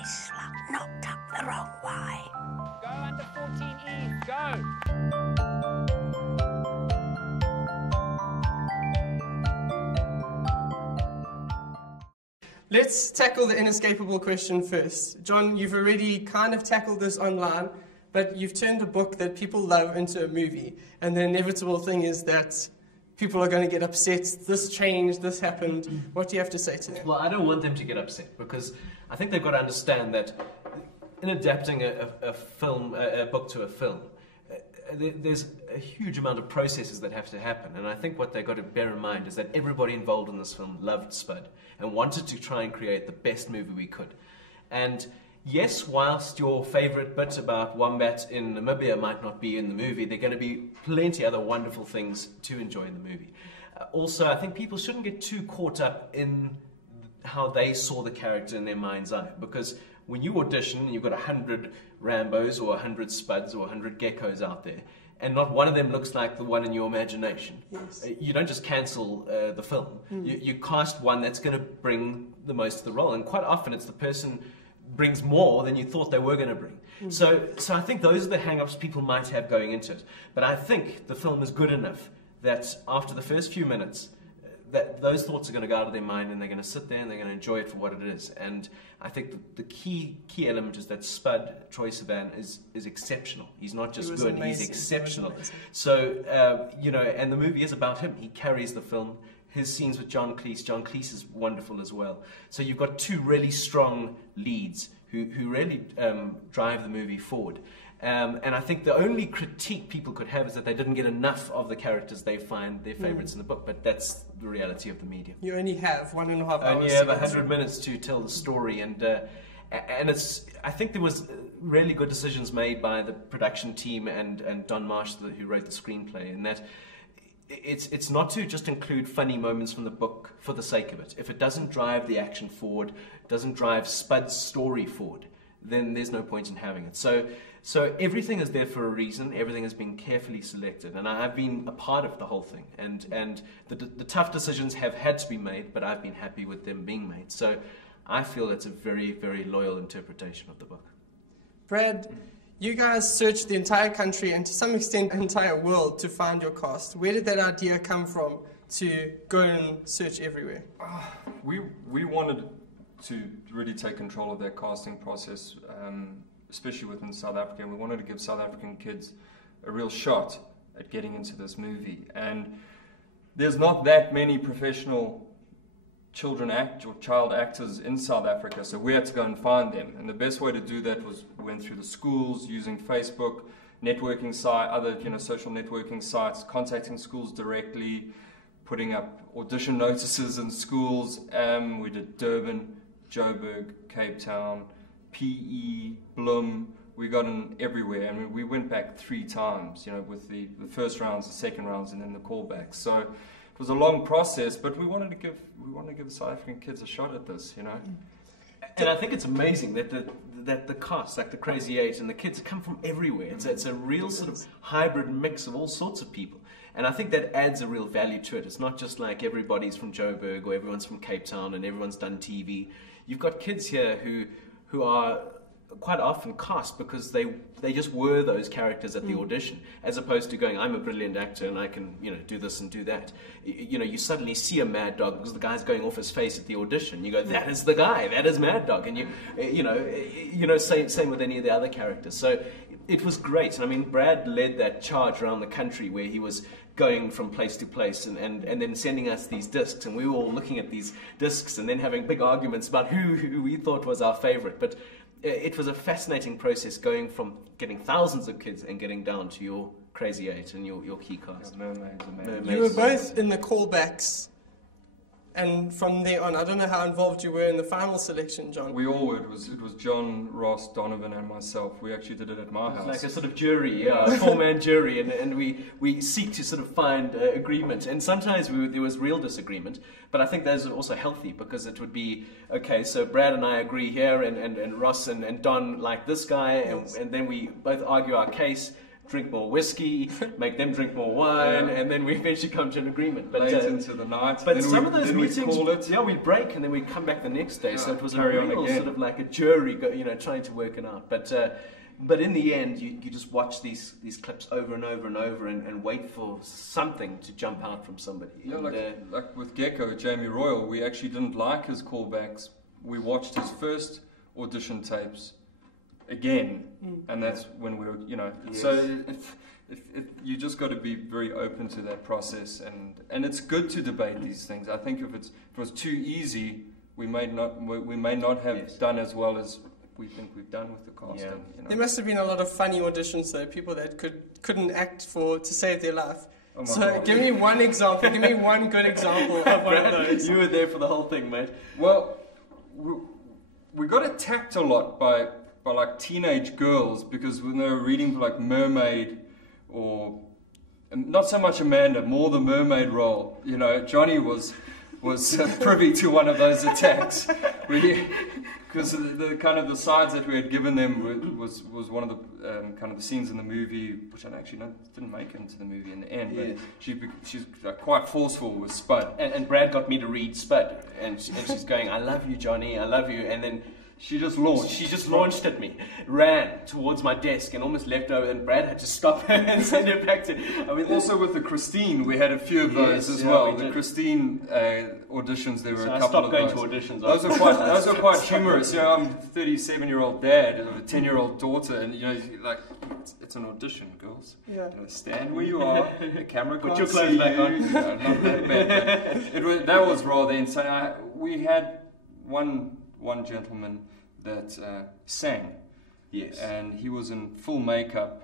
This slut knocked up the wrong way. Go under 14E, go! Let's tackle the inescapable question first. John, you've already kind of tackled this online, but you've turned a book that people love into a movie, and the inevitable thing is that people are going to get upset. This changed, this happened. What do you have to say to them? Well, I don't want them to get upset, because I think they've got to understand that in adapting a book to a film, there's a huge amount of processes that have to happen, and I think what they've got to bear in mind is that everybody involved in this film loved Spud and wanted to try and create the best movie we could. And yes, whilst your favourite bit about Wombat in Namibia might not be in the movie, there are going to be plenty other wonderful things to enjoy in the movie. Also, I think people shouldn't get too caught up in how they saw the character in their mind's eye, because when you audition and you've got 100 Rambos or 100 Spuds or 100 Geckos out there, and not one of them looks like the one in your imagination, yes, you don't just cancel the film. You cast one that's going to bring the most to the role, and quite often it's the person brings more than you thought they were going to bring. So I think those are the hang-ups people might have going into it. But I think the film is good enough that after the first few minutes, that those thoughts are going to go out of their mind, and they're going to sit there and they're going to enjoy it for what it is. And I think the key element is that Spud, Troye Sivan, is exceptional. He's not just good, amazing. He's exceptional. So, you know, and the movie is about him. He carries the film. His scenes with John Cleese is wonderful as well. So you've got two really strong leads who really drive the movie forward. And I think the only critique people could have is that they didn't get enough of the characters they find their favourites in the book, but that's the reality of the medium. You only have 1.5 hours. And you have 100 minutes to tell the story, and it's. I think there was really good decisions made by the production team and Don Marsh, who wrote the screenplay, in that it's not to just include funny moments from the book for the sake of it. If it doesn't drive the action forward, doesn't drive Spud's story forward, then there's no point in having it. So everything is there for a reason. Everything has been carefully selected, and I've been a part of the whole thing. And the tough decisions have had to be made, but I've been happy with them being made. So I feel that's a very, very loyal interpretation of the book. Brad, you guys searched the entire country and to some extent the entire world to find your cast. Where did that idea come from to go and search everywhere? We wanted to really take control of that casting process, especially within South Africa. We wanted to give South African kids a real shot at getting into this movie. And there's not that many professional child actors in South Africa, so we had to go and find them. And the best way to do that was we went through the schools, using Facebook, networking site, other social networking sites, contacting schools directly, putting up audition notices in schools. We did Durban, Joburg, Cape Town, PE, Bloem. We got in everywhere, and we went back 3 times, with the first rounds, the second rounds, and then the callbacks. So it was a long process, but we wanted to give the South African kids a shot at this, And I think it's amazing that the cast, like the Crazy Eight and the kids, come from everywhere. It's a real sort of hybrid mix of all sorts of people. And I think that adds a real value to it. It's not just like everybody's from Joburg or everyone's from Cape Town and everyone's done TV. You've got kids here who are quite often cast because they just were those characters at the audition, as opposed to going, I'm a brilliant actor and I can do this and do that. You suddenly see a Mad Dog because the guy's going off his face at the audition. You go, that is the guy, that is Mad Dog, and same with any of the other characters. So it was great. And I mean, Brad led that charge around the country where he was going from place to place and then sending us these discs, and we were all looking at these discs and then having big arguments about who we thought was our favorite. But it was a fascinating process, going from getting thousands of kids and getting down to your Crazy Eight and your key cast. Mermaids. You were both in the callbacks, and from there on, I don't know how involved you were in the final selection, John. We all were. It was John, Ross, Donovan, and myself. We actually did it at my house. Like a sort of jury, a 4-man jury, and we seek to sort of find agreement. And sometimes there was real disagreement, but I think those are also healthy, because it would be, okay, so Brad and I agree here, and Ross and Don like this guy, and then we both argue our case. drink more whiskey, make them drink more wine, and then we eventually come to an agreement. But, late into the night. But then some of those meetings, we break and then we come back the next day. So it was a real sort of like a jury, trying to work it out. But in the end, you just watch these clips over and over and over and wait for something to jump out from somebody. Yeah, And, like with Gecko, Jamie Royal, we actually didn't like his callbacks. We watched his first audition tapes again, and that's when we were, Yes. so you just got to be very open to that process, and it's good to debate these things. I think if it was too easy, we may not have Yes. done as well as we think we've done with the casting. Yeah. There must have been a lot of funny auditions though, people that couldn't act to save their life. Oh my So God. give me one example, give me one good example of one of those. you were there for the whole thing, mate. Well, we got attacked a lot by like teenage girls because when they were reading for like Mermaid or not so much Amanda, more the mermaid role. Johnny was privy to one of those attacks. Because the kind of the sides that we had given them was one of the kind of the scenes in the movie, which I actually didn't make it into the movie in the end. Yes. But she's quite forceful with Spud. And Brad got me to read Spud, and she's going, "I love you, Johnny, I love you," and then She just launched. She just launched at me, ran towards my desk, and almost left over. And Brad had to stop her and send her back to. I mean, Also with the Christine, we had a few of those as well. The Christine auditions, there were a couple of those. I stopped going to auditions. Those are quite humorous. I'm a 37-year-old dad of a 10-year-old daughter, and like it's an audition, girls. Yeah. Stand where you are. The camera can't Put your see clothes back you. on. No, not that bad. But that was rather insane. We had one gentleman that sang. Yes. And he was in full makeup,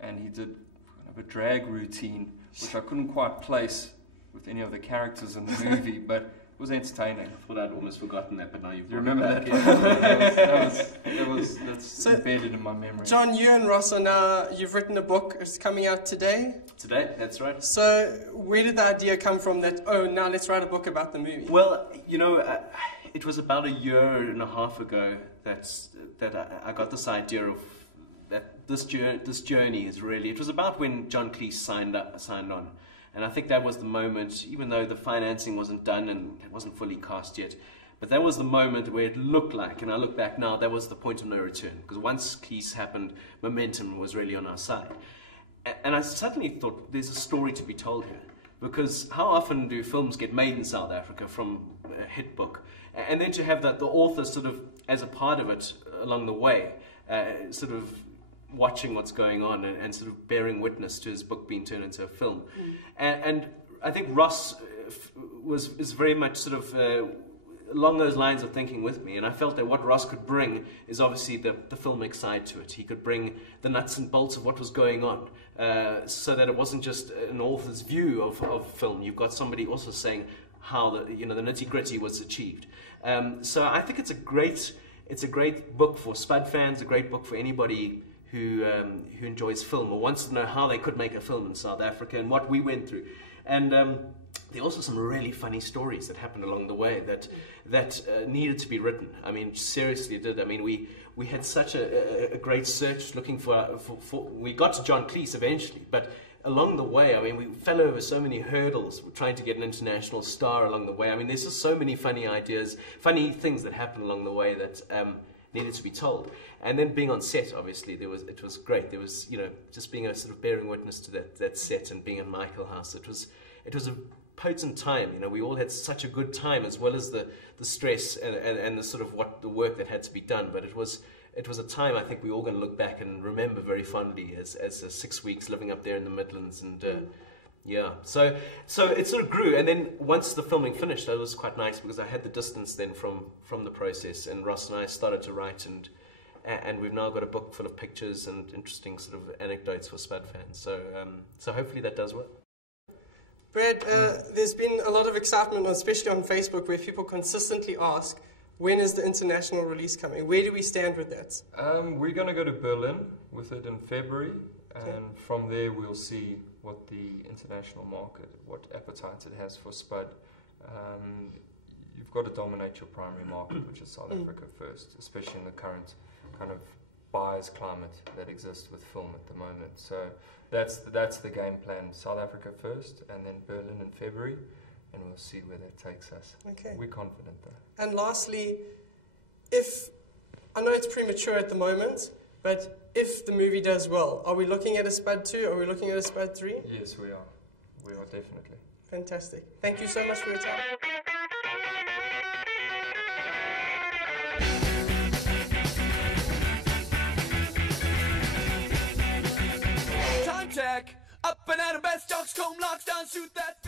and he did kind of a drag routine, which I couldn't quite place with any of the characters in the movie, but it was entertaining. I thought I'd almost forgotten that, but now you've Do you remember that? That's embedded in my memory. John, you and Ross you've written a book. It's coming out today. Today, that's right. So where did the idea come from that, now let's write a book about the movie? Well, it was about a year and a half ago that I got this idea of that this journey is really. It was about when John Cleese signed on, and I think that was the moment. Even though the financing wasn't done and it wasn't fully cast yet, but that was the moment where it looked like, and I look back now, that was the point of no return. Because once Cleese happened, momentum was really on our side, and I suddenly thought there's a story to be told here. Because how often do films get made in South Africa from a hit book? And then to have the author sort of as a part of it along the way, sort of watching what's going on and sort of bearing witness to his book being turned into a film. And I think Ross is very much sort of along those lines of thinking with me, and I felt that what Ross could bring is obviously the filmic side to it. He could bring the nuts and bolts of what was going on, so that it wasn't just an author's view of film. You've got somebody also saying how the nitty-gritty was achieved. So I think it's a great book for Spud fans, a great book for anybody who enjoys film or wants to know how they could make a film in South Africa and what we went through. And there are also some really funny stories that happened along the way that needed to be written. I mean, seriously did. I mean, we had such a great search looking for. We got to John Cleese eventually, but along the way, I mean, we fell over so many hurdles trying to get an international star along the way. I mean, there's just so many funny ideas, funny things that happened along the way that needed to be told. And then being on set, obviously, it was great. There was, just being a sort of bearing witness to that set and being in Michael House. It was a potent time. We all had such a good time, as well as the stress and the sort of the work that had to be done. But it was a time I think we're all going to look back and remember very fondly as 6 weeks living up there in the Midlands. And yeah, so it sort of grew. And then once the filming finished, that was quite nice because I had the distance then from the process, and Ross and I started to write, and we've now got a book full of pictures and interesting sort of anecdotes for Spud fans. So hopefully that does work. Brad, there's been a lot of excitement, especially on Facebook, where people consistently ask, when is the international release coming? Where do we stand with that? We're going to go to Berlin with it in February, and from there we'll see what the international market, what appetite it has for Spud. You've got to dominate your primary market, which is South Africa first, especially in the current kind of buyer's climate that exists with film at the moment. So that's the game plan. South Africa first, and then Berlin in February, and we'll see where that takes us. Okay. We're confident though. And lastly, I know it's premature at the moment, but if the movie does well, are we looking at a Spud 2? Are we looking at a Spud 3? Yes, we are. We are definitely. Fantastic. Thank you so much for your time. Time check. Up and out of bed, stocks, comb, locks down, shoot that.